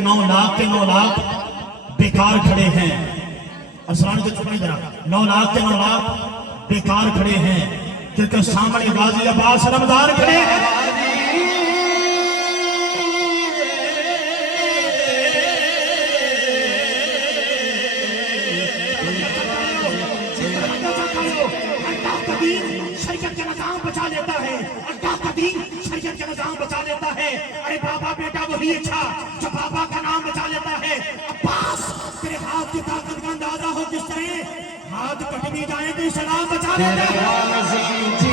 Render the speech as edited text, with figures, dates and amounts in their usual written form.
9 लाख के 9 लाख बेकार खड़े हैं। असरानी से चुप नहीं जरा। 9 लाख के 9 लाख बेकार खड़े हैं क्योंकि सामने गाजी अब्बास रमजान खड़े हैं। शरीयत का निजाम बचा लेता है, अल्लाह का दीन शरीयत का निजाम बचा लेता है। अरे बाबा बेटा वही अच्छा जो बाबा का नाम बचा लेता है। अब्बास तेरे हाथ की ताकत का अंदाजा हो जिस तरह हाथ कट भी जाए तो इस्लाम बचा लेता है।